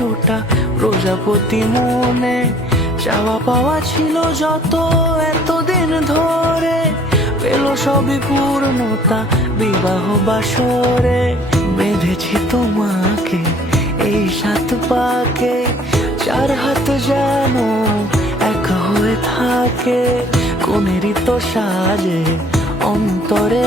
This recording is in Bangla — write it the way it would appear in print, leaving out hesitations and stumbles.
কিছুটা প্রজাপতি মনে, চাওয়া পাওয়া ছিল যত এতদিন ধরে, পেল সবই পূর্ণতা বিবাহ বাসরে। বেঁধেছি তোমাকে এই 7 পাকে, 4 হাত যেন এক হয়ে থাকে, কোনেরই তো সাজে অন্তরে